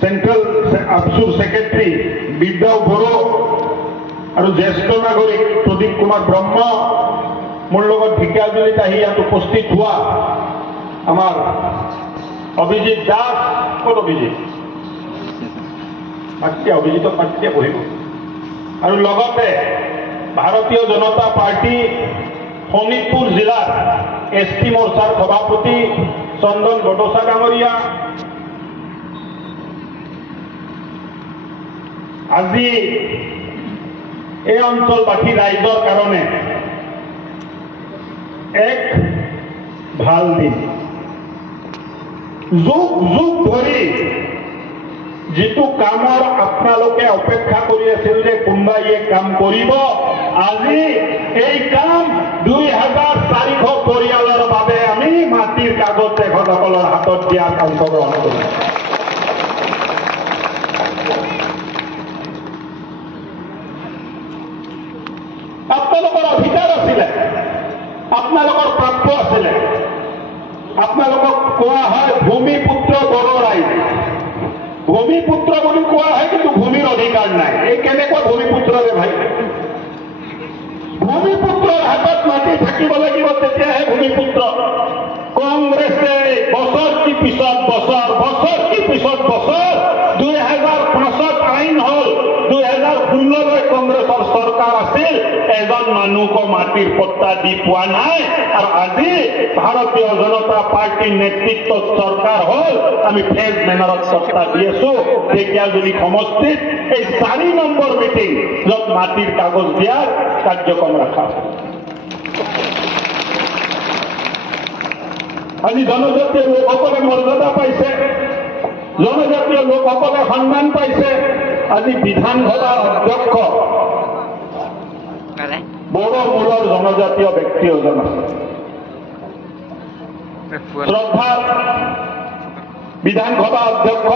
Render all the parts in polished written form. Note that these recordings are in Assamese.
सेंट्रल आफसुर सेक्रेटरी बिद्याव बड़ो और ज्येष्ठ नागरिक प्रदीप कुमार ब्रह्म मोर लगत ढेकियाजुलित आहि यात उपस्थित हुआ आमार अभिजित दास कत अभिजित पाटिया अभिजित पाटिया बहिब और लगते भारतीय जनता पार्टी शोणितपुर जिलार एसटी मोर्चार सभापति चंदन बडोसा डांगरिया আজি এই অঞ্চলবাসী ৰাইজৰ কাৰণে এক ভাল দিন যুগ যুগ ধৰি जितु काমৰ আপোনালোকে অপেক্ষা কৰি আছিল যে কোনবাই এই কাম কৰিব আজি এই কাম 2400 পৰিয়ালৰ বাবে আমি মাটিৰ কাগজ তেখেতসকলৰ হাতত দিয়াৰ অংশগ্ৰহণ কৰিম আপোনালোকৰ অধিকাৰ আছিল আপোনালোকৰ প্ৰাপ্য আছিল আপোনালোকক কোৱা হয় ভূমিপুত্ৰ বড়ো ৰাইজ ভূমিপুত্ৰ বুলি কোৱা হয় কিন্তু ভূমিৰ অধিকাৰ নাই এই কেনেকুৱা ভূমিপুত্ৰ ৰে ভাই ভূমিপুত্ৰৰ হাতত মাটি থাকিব লাগিব তেতিয়াহে ভূমিপুত্ৰ কংগ্ৰেছে বছৰ কি পিছত বছৰ বছৰ কি পিছত বছৰ 2005 আইন হল 2016 কংগ্ৰেছৰ চৰকাৰ আছিল এজন মানুহক মাটিৰ পট্টা দি পোৱা নাই আৰু আজি ভাৰতীয় জনতা পাৰ্টিৰ নেতৃত্বত চৰকাৰ হল আমি ফেজ মেনাৰত পট্টা দি আছো ঢেকিয়াজুলি সমষ্টিত এই 4 নম্বৰ মিটিং য'ত মাটিৰ কাগজ দিয়াৰ কাৰ্যক্ৰম ৰখা আজি জনজাতীয় লোকসকলে মৰ্যাদা পাইছে জনজাতীয় লোকসকলে সন্মান পাইছে আজি বিধানসভাৰ অধ্যক্ষ বড়ো মূলৰ জনজাতীয় ব্যক্তি এজন আছে শ্ৰদ্ধা বিধানসভা অধ্যক্ষ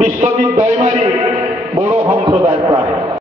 বিশ্বজিৎ দৈমাৰী বড়ো সম্প্ৰদায়ৰ প্ৰায়